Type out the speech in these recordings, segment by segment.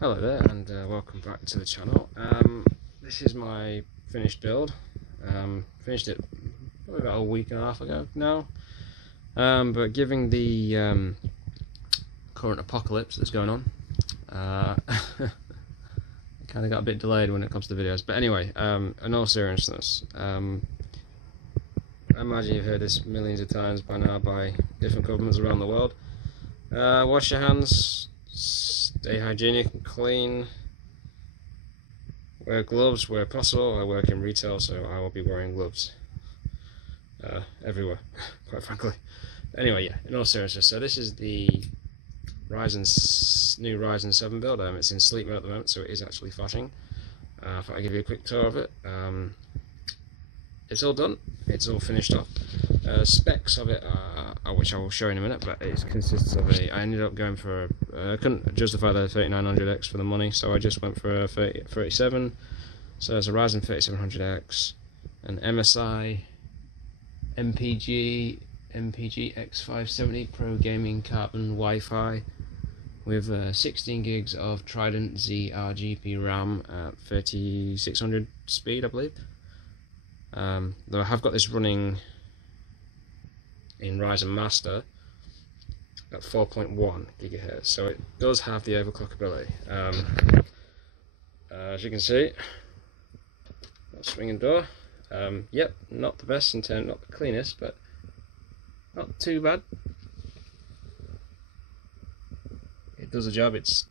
Hello there, and welcome back to the channel. This is my finished build. Finished it probably about a week and a half ago now. But given the current apocalypse that's going on, it kind of got a bit delayed when it comes to videos. But anyway, in all seriousness, I imagine you've heard this millions of times by now by different governments around the world. Wash your hands, stay hygienic and clean, wear gloves where possible. I work in retail, so I will be wearing gloves everywhere, quite frankly. Anyway, yeah, in all seriousness, so this is the new Ryzen 7 build. It's in sleep mode at the moment, so it is actually flashing. I thought I'd give you a quick tour of it. It's all done, it's all finished off. Specs of it, which I will show in a minute, but it consists of I ended up going for I couldn't justify the 3900X for the money, so I just went for a 37. So there's a Ryzen 3700X, an MSI MPG X570 Pro Gaming Carbon Wi-Fi with 16 gigs of Trident RGB RAM at 3600 speed, I believe. Though I have got this running in Ryzen Master at 4.1 GHz, so it does have the overclock ability. As you can see, that swinging door. Yep, not the best in terms, not the cleanest, but not too bad. It does the job. It's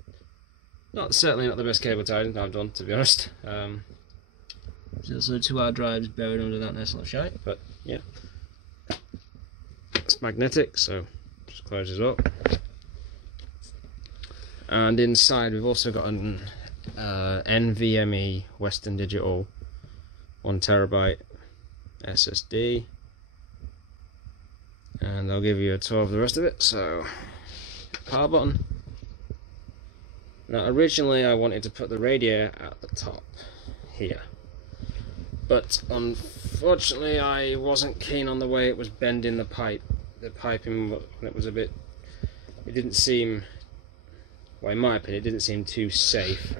certainly not the best cable tighten I've done, to be honest. There's also 2 hard drives buried under that nice little shite, but yeah. It's magnetic, so just closes up. And inside we've also got an NVMe Western Digital 1TB SSD, and I'll give you a tour of the rest of it. So, power button. Now originally I wanted to put the radiator at the top here, but unfortunately I wasn't keen on the way it was bending the pipe. The piping, it was a bit, it didn't seem, well, in my opinion, it didn't seem too safe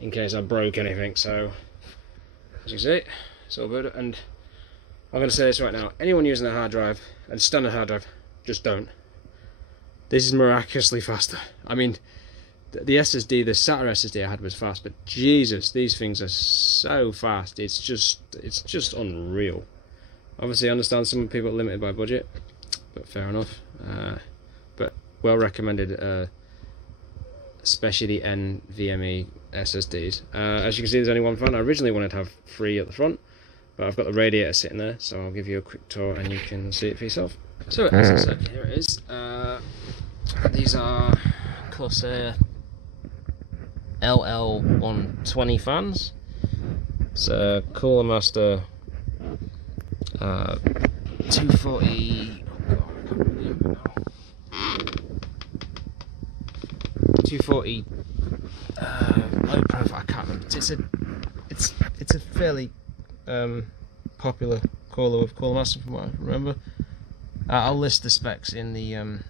in case I broke anything. So as you see, it's all good. And I'm going to say this right now, anyone using a hard drive, a standard hard drive, just don't. This is miraculously faster. I mean, the SSD, the SATA SSD I had was fast, but Jesus, these things are so fast. It's just unreal. Obviously I understand some people are limited by budget, but fair enough. But well recommended, especially the NVMe SSDs. As you can see, there's only one fan. I originally wanted to have 3 at the front, but I've got the radiator sitting there, so I'll give you a quick tour and you can see it for yourself. So as I said, here it is. These are Corsair LL120 fans. It's a Cooler Master 240. 240 low profile. I can't remember. It's a fairly popular cooler with Cooler Master from what I remember. I'll list the specs in the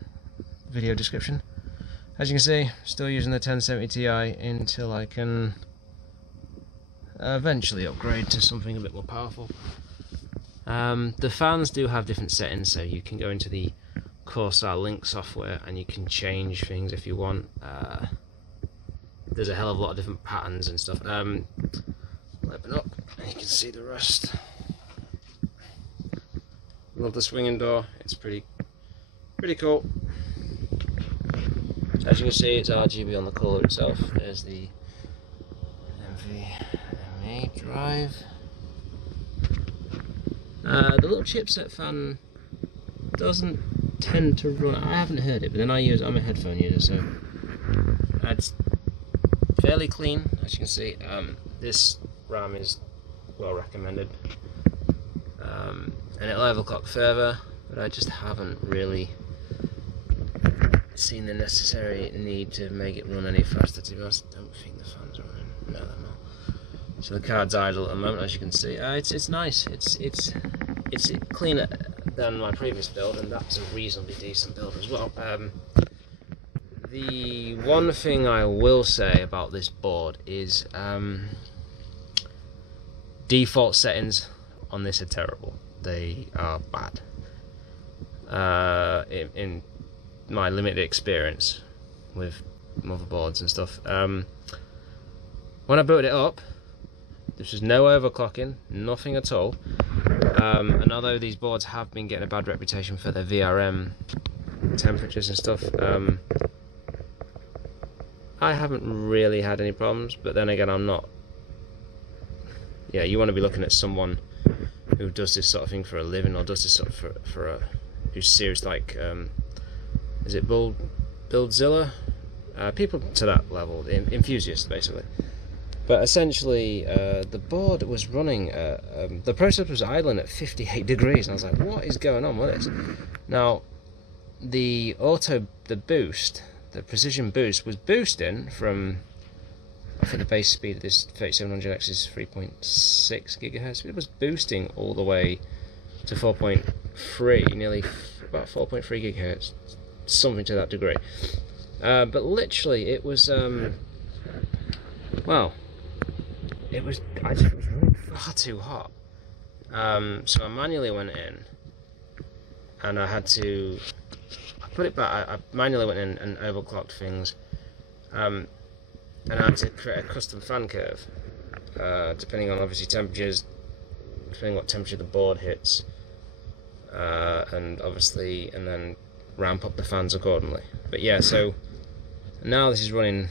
video description. As you can see, still using the 1070 Ti until I can eventually upgrade to something a bit more powerful. The fans do have different settings, so you can go into the Corsair Link software and you can change things if you want. There's a hell of a lot of different patterns and stuff. Open up and you can see the rest. Love the swinging door. It's pretty cool. As you can see, it's RGB on the cooler itself. There's the NVMe drive. The little chipset fan doesn't tend to run. I haven't heard it, but then I'm a headphone user, so it's fairly clean. As you can see, this RAM is well recommended, and it'll overclock further, but I just haven't really seen the necessary need to make it run any faster. To be honest, I don't think the fans are running. No, they're not. So the card's idle at the moment, as you can see. It's nice. It's cleaner than my previous build, and that's a reasonably decent build as well. The one thing I will say about this board is default settings on this are terrible. They are bad. In my limited experience with motherboards and stuff. When I booted it up, this was no overclocking, nothing at all. And although these boards have been getting a bad reputation for their VRM temperatures and stuff, I haven't really had any problems. But then again, I'm not. Yeah, you want to be looking at someone who does this sort of thing for a living, or does this sort of for a who's serious, like is it Buildzilla? People to that level, enthusiasts basically. But essentially, the board was running. The processor was idling at 58 degrees, and I was like, "What is going on with this?" Now, the boost, the precision boost, was boosting from. I think the base speed of this 3700X is 3.6 gigahertz. It was boosting all the way to 4.3, nearly about 4.3 gigahertz, something to that degree. But literally, it was well, it was running far too hot. So I manually went in, and I put it back. I manually went in and overclocked things. And I had to create a custom fan curve, depending on obviously temperatures, depending what temperature the board hits, and then ramp up the fans accordingly. But yeah, so now this is running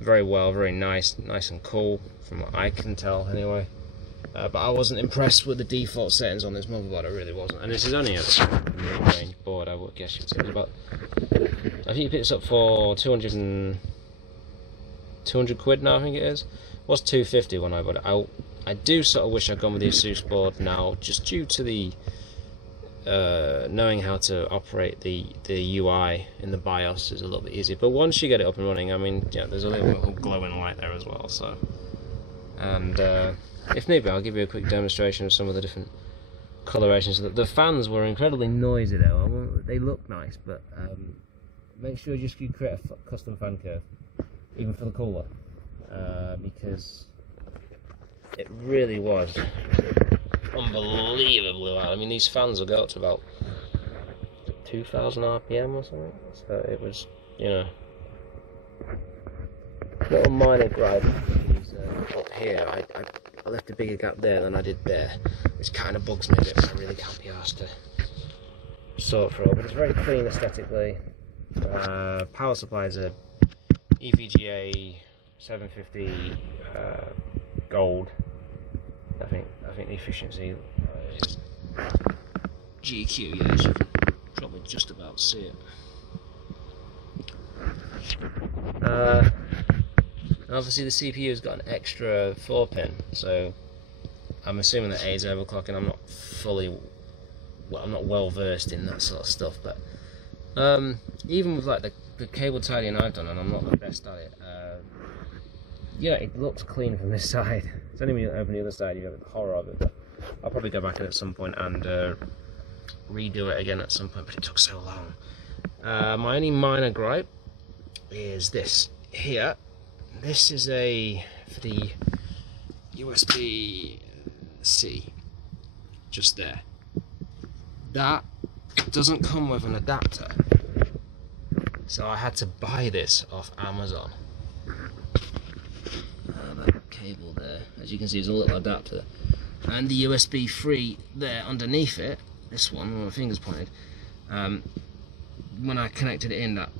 very well, very nice and cool from what I can tell anyway. But I wasn't impressed with the default settings on this motherboard. I really wasn't. And this is only a mid-range board, I would guess you'd say. I think you picked this up for 200 quid now, I think it is. It was 250 when I bought it. I do sort of wish I'd gone with the Asus board now, just due to the knowing how to operate the UI in the BIOS is a little bit easier. But once you get it up and running, I mean, yeah, there's a little glowing light there as well. So, and if need be, I'll give you a quick demonstration of some of the different colorations. The fans were incredibly noisy though. They look nice, but make sure you create a custom fan curve, even for the cooler, because it really was unbelievably loud. I mean, these fans will go up to about 2000 RPM or something, so it was, you know, little minor gripe is up here. I left a bigger gap there than I did there, which kind of bugs me a bit, but I really can't be asked to sort through. But it's very clean aesthetically. Power supply is a EVGA 750 gold. I think the efficiency is GQ. Yeah, so you can probably just about see it. Obviously the CPU's got an extra 4-pin, so I'm assuming that A is overclocking. I'm not well versed in that sort of stuff, but even with like the cable tidying I've done, and I'm not the best at it, yeah, it looks clean from this side. It's only when you open the other side you have the horror of it. But I'll probably go back in at some point and redo it again at some point, but it took so long. My only minor gripe is this here. This is for the USB-C, just there. That doesn't come with an adapter, so I had to buy this off Amazon. That cable there, as you can see, is a little adapter, and the USB 3 there underneath it. This one, where my finger's pointed. When I connected it in, that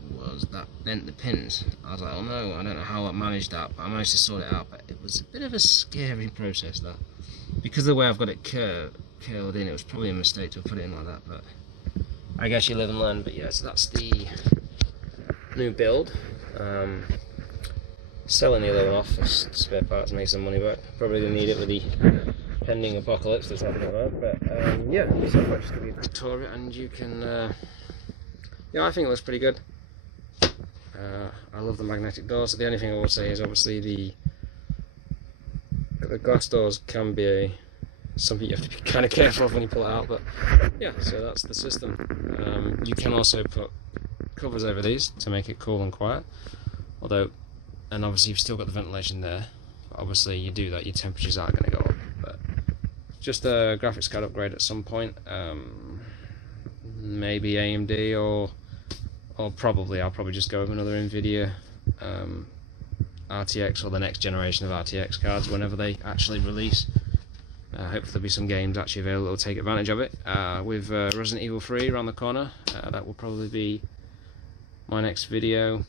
bent the pins. I was like, oh no, I don't know how I managed that, but I managed to sort it out. But it was a bit of a scary process, that, because of the way I've got it curled in. It was probably a mistake to have put it in like that, but I guess you live and learn. But yeah, so that's the new build. Selling the other one off for spare parts, make some money back. Probably gonna need it with the pending apocalypse that's happening at the moment. But yeah, so I'll just give you a tour of it, and you can. Yeah, I think it looks pretty good. I love the magnetic doors. The only thing I will say is obviously the glass doors can be something you have to be kind of careful of when you pull it out. But yeah, so that's the system. You can also put covers over these to make it cool and quiet. Although, and obviously you've still got the ventilation there. But obviously you do that, your temperatures are going to go up. But just a graphics card upgrade at some point. Maybe AMD or probably I'll probably just go with another NVIDIA RTX or the next generation of RTX cards whenever they actually release. Hopefully there'll be some games actually available to take advantage of it. With Resident Evil 3 around the corner, that will probably be my next video.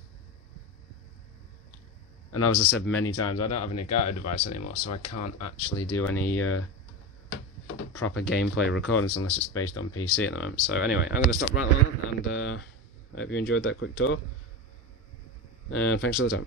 And as I said many times, I don't have an Elgato device anymore, so I can't actually do any proper gameplay recordings unless it's based on PC at the moment. So anyway, I'm going to stop rattling on, and I hope you enjoyed that quick tour. And thanks for the time.